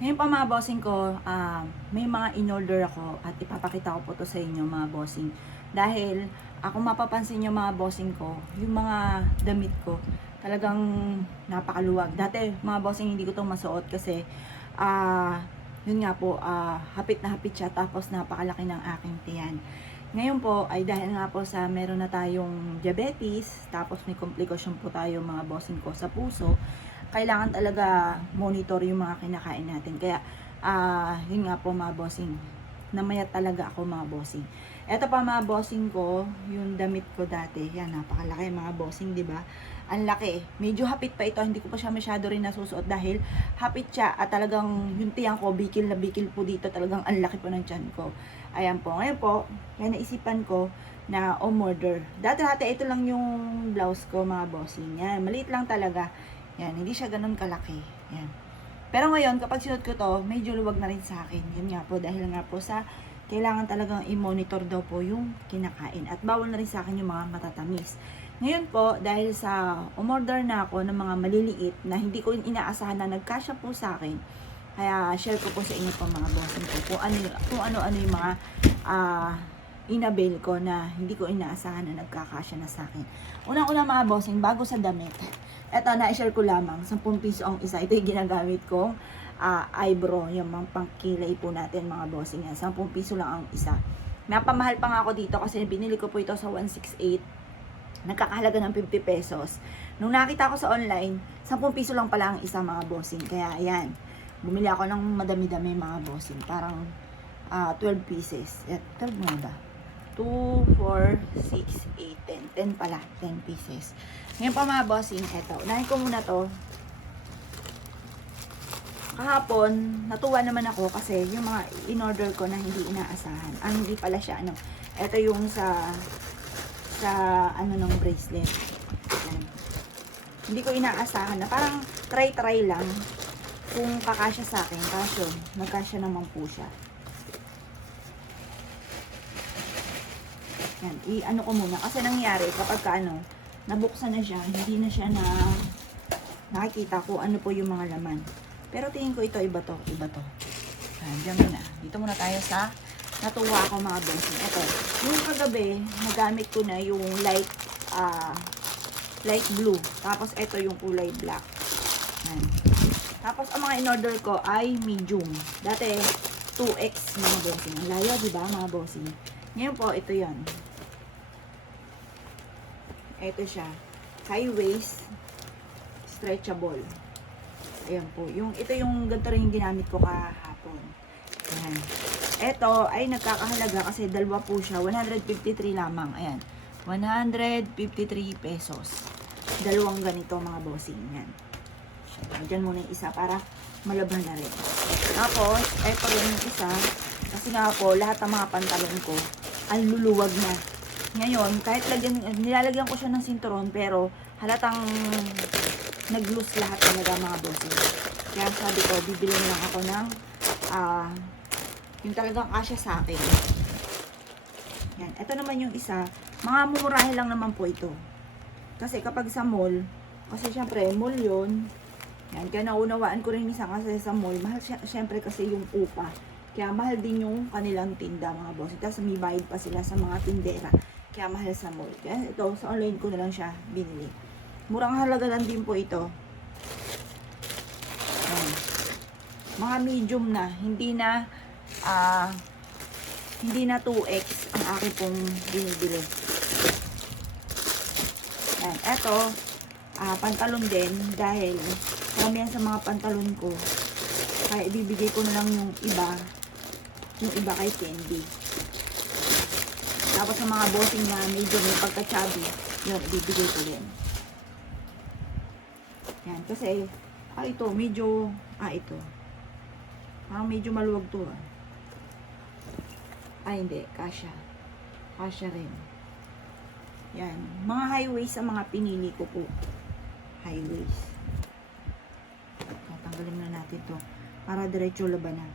Ngayon pa mga bossing ko, may mga in-order ako at ipapakita ko po to sa inyo mga bossing. Dahil kung mapapansin nyo mga bossing ko, yung mga damit ko talagang napakaluwag. Dati mga bossing hindi ko to masuot kasi yun nga po, hapit na hapit siya tapos napakalaki ng aking tiyan. Ngayon po ay dahil nga po sa meron na tayong diabetes, tapos may komplikasyon po tayo mga bossing ko sa puso, kailangan talaga monitor yung mga kinakain natin. Kaya, yun nga po mga bossing, namayat talaga ako mga bossing. Eto pa mga bossing ko, yung damit ko dati, yan, napakalaki mga bossing, di ba? Ang laki. Medyo hapit pa ito, hindi ko pa siya masyado rin nasusuot dahil hapit siya at talagang yung tiyang ko, bikil na bikil po dito, talagang ang laki po ng tiyan ko. Ayan po. Ngayon po, kaya naisipan ko na umorder. Dati ito lang yung blouse ko mga bossing. Yan, maliit lang talaga. Yan, hindi siya ganun kalaki. Yan. Pero ngayon, kapag sinuot ko to, medyo luwag na rin sa akin. Yan nga po, dahil nga po sa kailangan talagang i-monitor daw po yung kinakain. At bawal na rin sa akin yung mga matatamis. Ngayon po, dahil sa umorder na ako ng mga maliliit na hindi ko inaasahan na nagkasya po sa akin, kaya share ko po sa inyo po mga bossing ko kung ano-ano yung mga inabil ko na hindi ko inaasahan na nagkakasya na sa akin. Unang-una mga bossing, bago sa damit, eto na-share ko lamang, 10 piso ang isa. Ito yung ginagamit kong eyebrow, yung mga pangkilay po natin mga bossing yan. 10 piso lang ang isa. Napamahal pa nga ako dito kasi binili ko po ito sa 168. Nagkakahalaga ng 50 pesos. Nung nakita ko sa online, 10 piso lang pala ang isa mga bossing. Kaya ayan, bumili ako ng madami-dami mga bossing. Parang 12 pieces. 12 nga ba? 2, 4, 6, 8, 10. 10 pala. 10 pieces. Ngayon pa mga bossing, eto. Unahin ko muna to. Kahapon, natuwa naman ako kasi yung mga in-order ko na hindi inaasahan. Hindi pala siya, ano. Eto yung sa ano ng bracelet. Ayan. Hindi ko inaasahan na parang try lang kung kakasya sa akin. Kaso, nagkasya naman po siya. Yan, i-ano ko muna. Kasi nangyari, kapag ka, nabuksan na siya, hindi na siya nakikita ko ano po yung mga laman. Pero tingin ko ito, iba to. Yan, dyan muna. Dito muna tayo sa natuwa ako mga bossing. Ito, yung kagabi, nagamit ko na yung light blue. Tapos, ito yung kulay black. Yan. Tapos, ang mga in-order ko ay medium. Dati, 2X mga bossing. Ang layo, diba mga bossing? Ngayon po, ito yan. Ito siya. High waist. Stretchable. Ayan po. Ito yung ganito rin yung ginamit ko kahapon. Ayan. Ito ay nagkakahalaga kasi dalawa po siya. 153 lamang. Ayan. 153 pesos. Dalawang ganito mga bossing. Ayan. Diyan muna yung isa para malabhan na rin. Tapos, ito rin yung isa. Kasi nga po, lahat ng mga pantalon ko ay luluwag na. Ngayon, kahit nilalagyan ko siya ng sinturon, pero halatang nag-loose lahat talaga mga bossing. Kaya sabi ko, bibili lang ako ng yung talagang kasya sa akin. Yan. Ito naman yung isa. Mga mumurahe lang naman po ito. Kasi kapag sa mall, kasi syempre, mall yun. Yan. Kaya naunawaan ko rin minsan kasi sa mall, mahal syempre kasi yung upa. Kaya mahal din yung kanilang tinda mga boss. Tapos may bayad pa sila sa mga tindera. Kaya mahal sa mall. Kaya ito, sa online ko na lang siya binili. Murang halaga lang din po ito. Yan. Mga medium na. Hindi na 2X ang aking pong binibili. Yan. Ito, pantalon din dahil karamihan sa mga pantalon ko kaya ibibigay ko na lang yung iba kay Candy. Tapos sa mga bossing na medyo may pagka-chubby, yun, ibibigay ko din. Yan, kasi ito, medyo ito. Parang medyo maluwag to hindi, kasya rin. Yan, mga high waist ang mga pinili ko po. High waist. Tatanggalin na natin to para diretso labanan.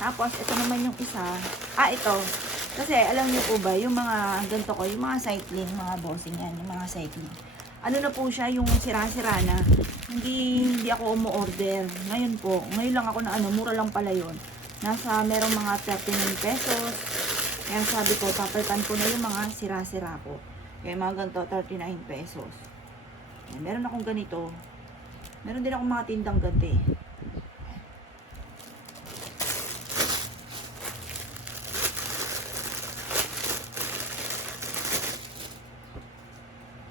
Tapos ito naman yung isa. Ito. Kasi alam niyo po ba, yung mga ganito ko, yung mga cycling, mga bossing yan, yung mga cycling. ano na po siya, yung sira-sira na. Hindi ako umu-order. Ngayon lang ako na ano, mura lang pala yun. Merong mga 39 pesos. Kaya sabi ko, papalitan ko na yung mga sira-sira ko. Kaya mga ganito, 39 pesos. Ayan, meron akong ganito. Meron din akong mga tindang ganito eh.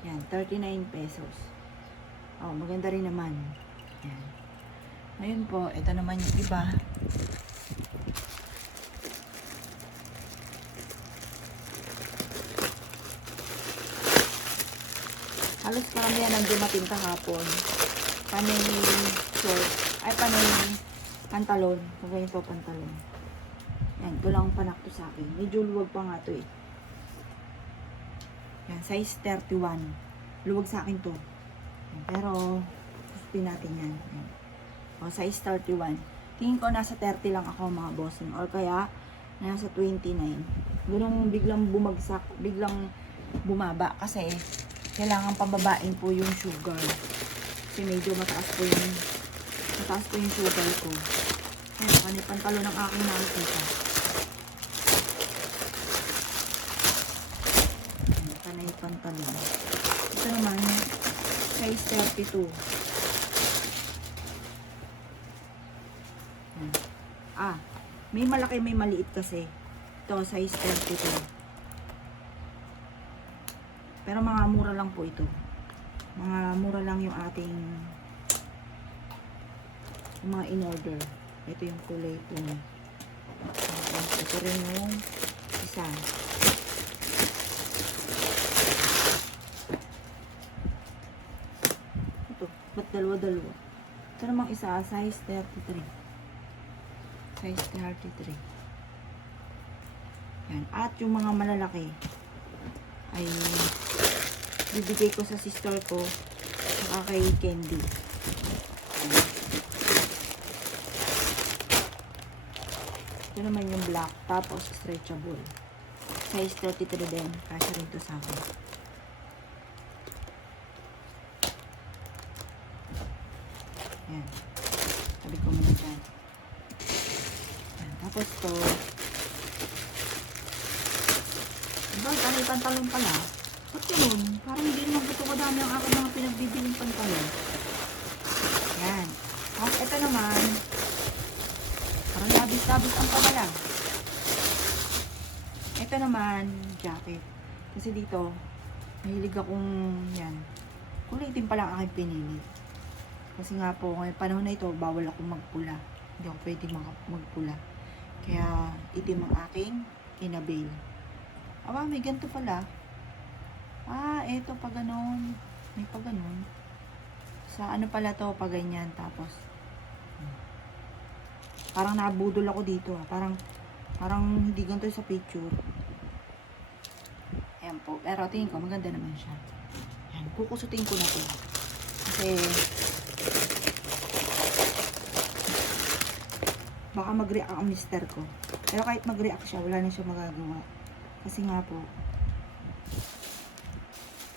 Yan, 39 pesos. Oh, maganda rin naman. Yan. Ngayon po, ito naman yung iba. Halos karamihan ang dumating kahapon. Panay short. Panay pantalon. Ganyan po pantalon. Yan, ito lang panakto sa akin. Medyo luwag pa nga to eh. Yan, size 31. Luwag sa akin to. Yan, pero, gusto natin yan. Yan. O, size 31. Tingin ko nasa 30 lang ako mga bossing. Or kaya, nasa 29. Ganun biglang bumagsak, biglang bumaba. Kasi, kailangan pababain po yung sugar. Kasi medyo mataas po yung sugar ko. Yan, kanil pantalo ng aking nakikita. Kanil pantalo. Ito naman, size 32. May malaki, may maliit kasi. Ito, size 32. Pero mga mura lang po ito. Mga mura lang yung ating yung mga in-order. Ito yung kulay po. Ito rin yung isa. Ito. Ba't dalawa-dalawa? Ito namang isa, size 33. Size 33. Yan. At yung mga malalaki ay bibigay ko sa sister ko saka kay Candy. Ito naman yung black tapos stretchable. Size 33 din. Kasya rin to sa akin. Yan. Sabi ko muna dyan. Yan. Tapos to. Diba? Tanay pantalon pala. Ba't yun? Parang hindi naman gusto ko dami ang aking mga pinagbibiling pantalon. Yan. Tapos ito naman. Parang labis-labis ang pabala. Ito naman, jacket. Kasi dito, mahilig akong yan. Kulay itim pala ang aking pinili. Kasi nga po, ngayong panahon na ito, bawal akong magpula. Hindi ako pwede magpula. Kaya, itim ang aking inabail. Aba, may ganito pala. Eto pa ganon. May pa ganon. Sa ano pala to, pa ganyan. Tapos, parang nabudol ako dito. Parang hindi ganito sa picture. Ayan po. Pero tingin ko, maganda naman siya. Ayan, kukusutin ko na to. Kasi, baka mag-react ang mister ko. Pero kahit mag-react siya, wala na siya magagawa. Kasi nga po,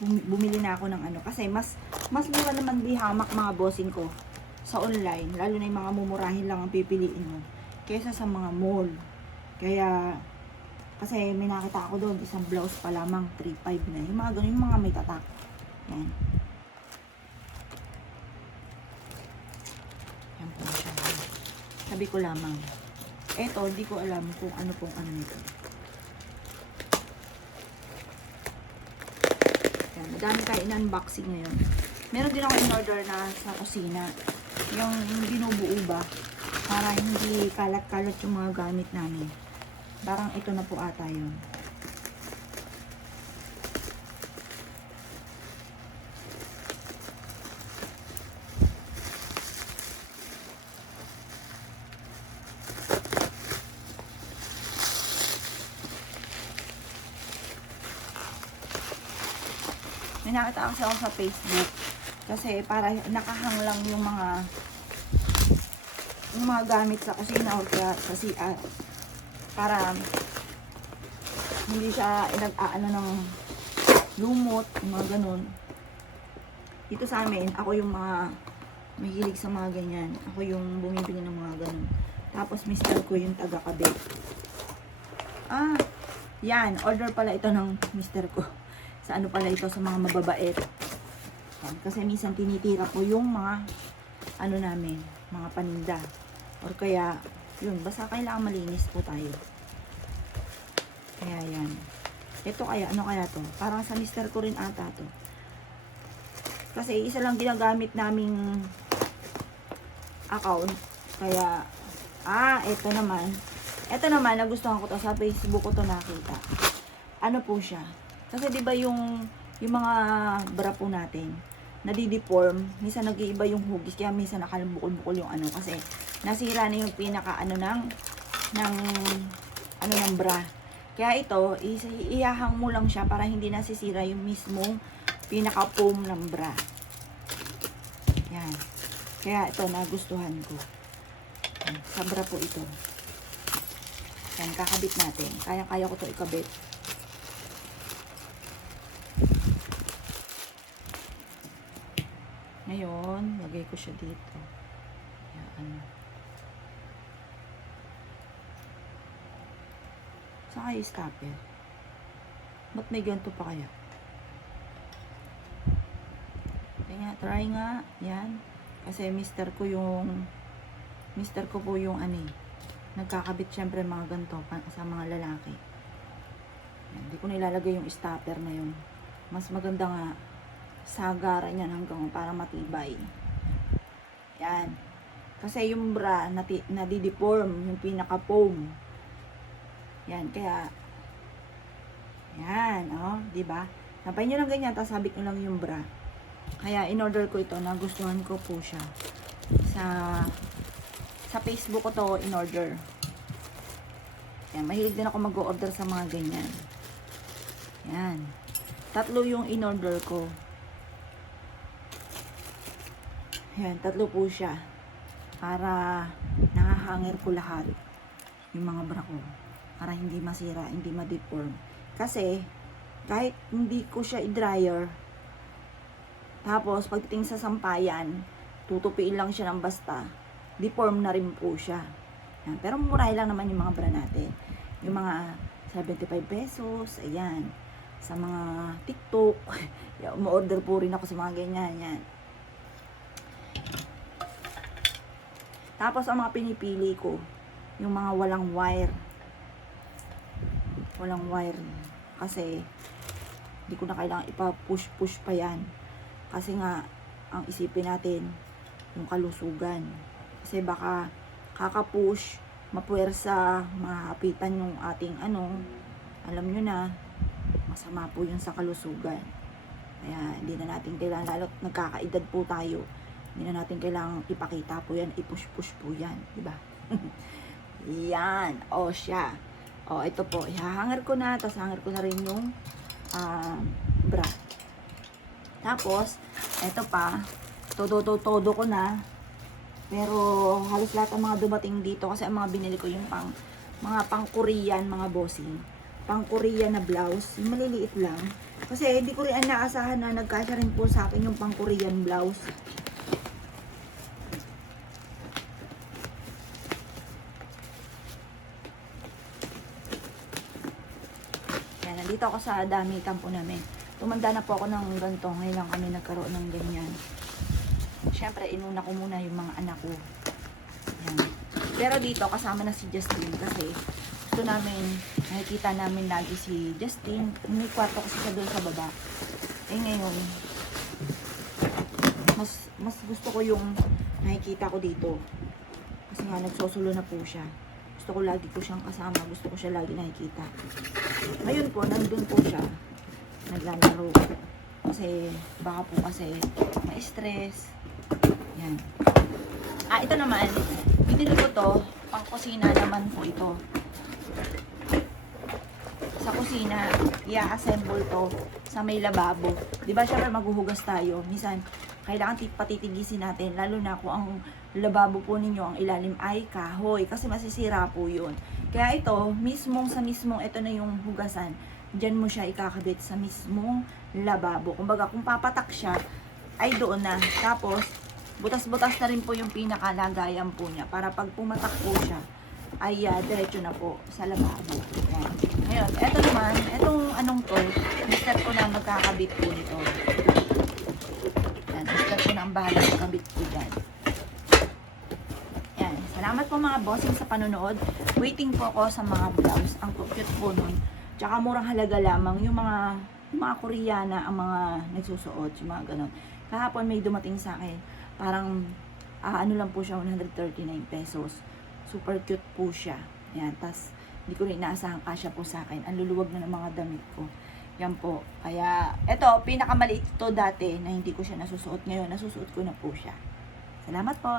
bumili na ako ng ano. Kasi mas mura naman hamak mga bossing ko sa online. Lalo na yung mga mumurahin lang ang pipiliin mo. Kaysa sa mga mall. Kaya, kasi may nakita ako doon, isang blouse pa lamang, 3.5 na. Yung mga ganun, yung mga may tatak. Yan. Yan po siya. Sabi ko lamang. Eto, hindi ko alam kung ano pong ano nito. Madami tayo in-unboxing ngayon. Meron din ako in-order na sa kusina. Yung binubuo ba? Para hindi kalat-kalat yung mga gamit namin. Parang ito na po ata yun. May nakita ako sa Facebook kasi para nakahang lang yung mga gamit sa kusina o sa CR para hindi siya inag-aano ng lumot, mga ganun. dito sa amin, ako yung mga mahilig sa mga ganyan. Ako yung bumibili ng mga ganun. Tapos, mister ko yung taga-kabit. Ah, yan. Order pala ito ng mister ko. Sa ano pala ito, sa mga mababait. Yan. Kasi minsan tinitira po yung mga, ano namin, mga paninda. Or kaya, yun, basta kailangan malinis po tayo. Kaya yan. Ito kaya, ano kaya to? Parang sa mister ko rin ata to. Kasi isa lang ginagamit naming account. Kaya, ito naman. Ito naman, nagustuhan ko to. Sa Facebook ko to nakita. Ano po siya? Kasi di ba yung mga bra po natin, nadideform, minsan nag-iiba yung hugis, kaya minsan nakalubukol-bukol yung ano. Kasi nasira na yung pinaka ano ng bra. Kaya ito, ihahang mo lang siya para hindi nasisira yung mismong pinaka-foam ng bra. Yan. Kaya ito, nagustuhan ko. Yan. Sa bra po ito. Yan, kakabit natin. Kaya-kaya ko to ikabit. Ngayon, lagay ko siya dito. Yan. Saan kayo stopper? Ba't may ganito pa kaya? Try nga. Yan. Kasi mister ko po yung ano nagkakabit syempre mga ganito sa mga lalaki. Hindi ko nilalagay yung stopper na yun. Mas maganda nga sagaran yan hanggang para matibay. Yan. Kasi yung bra nadideform yung pinaka-foam. Yan. Kaya yan. Oh, diba? Napay nyo lang ganyan, tapos sabit nyo lang yung bra. Kaya in-order ko ito, nagustuhan ko po siya. Sa Facebook ko to in-order. Yan, mahilig din ako mag-order sa mga ganyan. Yan. 3 yung in-order ko. Yan, 3 po siya. Para nakahanger ko lahat yung mga bra ko. Para hindi masira, hindi ma-deform. Kasi, kahit hindi ko siya i-dryer, tapos, pagdating sa sampayan, tutupiin lang siya ng basta. Deform na rin po siya. Yan. Pero murahin lang naman yung mga bra natin. Yung mga 75 pesos, ayan. Sa mga TikTok, ma-order po rin ako sa mga ganyan. Yan. Tapos, ang mga pinipili ko, yung mga walang wire. Walang wire. Kasi, hindi ko na kailangan ipa-push-push pa yan. Kasi nga, ang isipin natin, yung kalusugan. Kasi baka kaka-push, mapuwersa, mahapitan yung ating alam nyo na, masama po yun sa kalusugan. Kaya hindi na natin kailangan, lalo nagkakaedad po tayo, hindi na natin kailangan ipakita po yan, i-push-push po yan, diba? Yan, siya. Ito po, ihahanger ko na, tapos hanger ko na rin yung bra. Tapos, eto pa, todo ko na. Pero, halos lahat ang mga dumating dito kasi ang mga binili ko yung mga pang Korean, mga bossing. Pang Korean na blouse, yung maliliit lang. Kasi, hindi ko rin naasahan na nagkasya rin po sa akin yung pang Korean blouse. Yan, nandito ako sa dami kampo namin. Tumanda na po ako ng ganito. Ngayon lang kami nagkaroon ng ganyan. Siyempre, inuna ko muna yung mga anak ko. Yan. Pero dito, kasama na si Justin kasi gusto namin, nakikita namin lagi si Justin. May kwarto kasi siya doon sa baba. Ngayon, mas gusto ko yung nakikita ko dito. Kasi nga, nagsosulo na po siya. Gusto ko lagi ko siyang kasama. Gusto ko siya lagi nakikita. Ngayon po, nandun po siya. Naglalaro. Kasi, baka po kasi ma-stress. Yan. Ito naman, binili ko to, pang kusina naman po ito. Sa kusina, i-assemble to sa may lababo. Diba, syempre maghuhugas tayo. Minsan, kailangan patitigisin natin, lalo na kung ang lababo po ninyo, ang ilalim ay kahoy. Kasi masisira po yun. Kaya ito, ito na yung hugasan. Diyan mo siya ikakabit sa mismong lababo. Kumbaga, kung papatak siya, ay doon na. Tapos, butas-butas na rin po yung pinakalagayan po niya para pag pumatak po siya, ay diretso na po sa lababo. Yan. Ngayon, eto naman, etong anong to, mister ko na magkakabit po nito. Yan, mister ko na ang bahala magkabit po dyan. Yan, salamat po mga bossing sa panonood. Waiting po ako sa mga blouse. Ang cute po nun. Tsaka murang halaga lamang yung mga Koreana ang mga nagsusuot, yung mga ganon. Kahapon may dumating sa akin, parang ano lang po siya, 139 pesos. Super cute po siya. Yan, tas hindi ko rin inaasahan kasya po sa akin. Ang luluwag na ng mga damit ko. Yan po. Kaya, eto, pinakamaliit to dati na hindi ko siya nasusuot. Ngayon, nasusuot ko na po siya. Salamat po.